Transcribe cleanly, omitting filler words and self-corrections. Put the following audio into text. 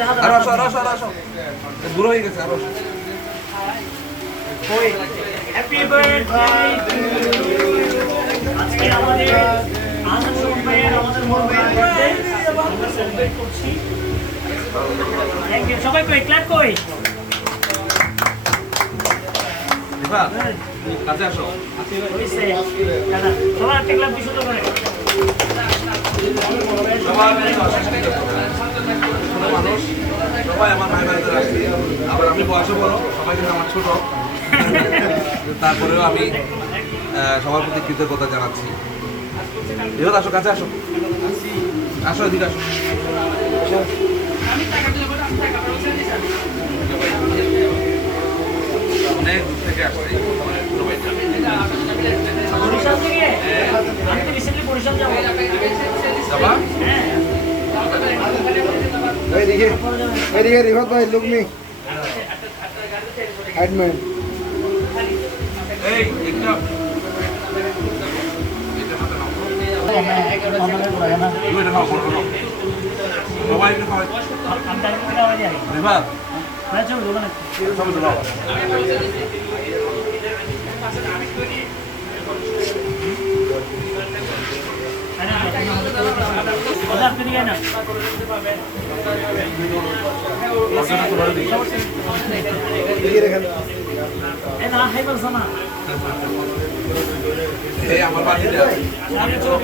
আরো আসো আরো আসো আরো আসো দূর হয়ে গেছে আরো আসো হ্যাপি বার্থডে আজকে আমাদের ভাইয়ের আমাদের বড় ভাইয়ের বার্থডে আমরা সেলিব্রেট করছি থ্যাংক ইউ সবাই কই ক্ল্যাপ কই দিবা কাছে আসো হইছে দাদা সবাই একটা ক্ল্যাপ দিছো তো করে সবাই মানুষ সবাই আমার ভাই ভাইদের আসছি আবার আমি বয়সে বড় সবাই কিন্তু আমার ছোট তারপরেও আমি সবার প্রতি কৃতজ্ঞতা জানাচ্ছি এবার আসো কাছে আসো আসো এদিকে আসো অনেক দূর থেকে আসছি বরিশাল থেকে আমি তো রিসেন্টলি বরিশাল যাবো যাবা হ্যাঁ এদিকে রিফাত ভাই লুক মি অ্যাডমিন এই একটা দুইটা খাও বড় খাও সবাইকে খাওয়াই আমি টাইম করে আওয়াজ আই বিভাগ না চল দোকানে সবাই দাও বাজার থেকে না এদিকে রেখেন এ না হাই বলছ না এই আমার বাড়িতে আগে চলো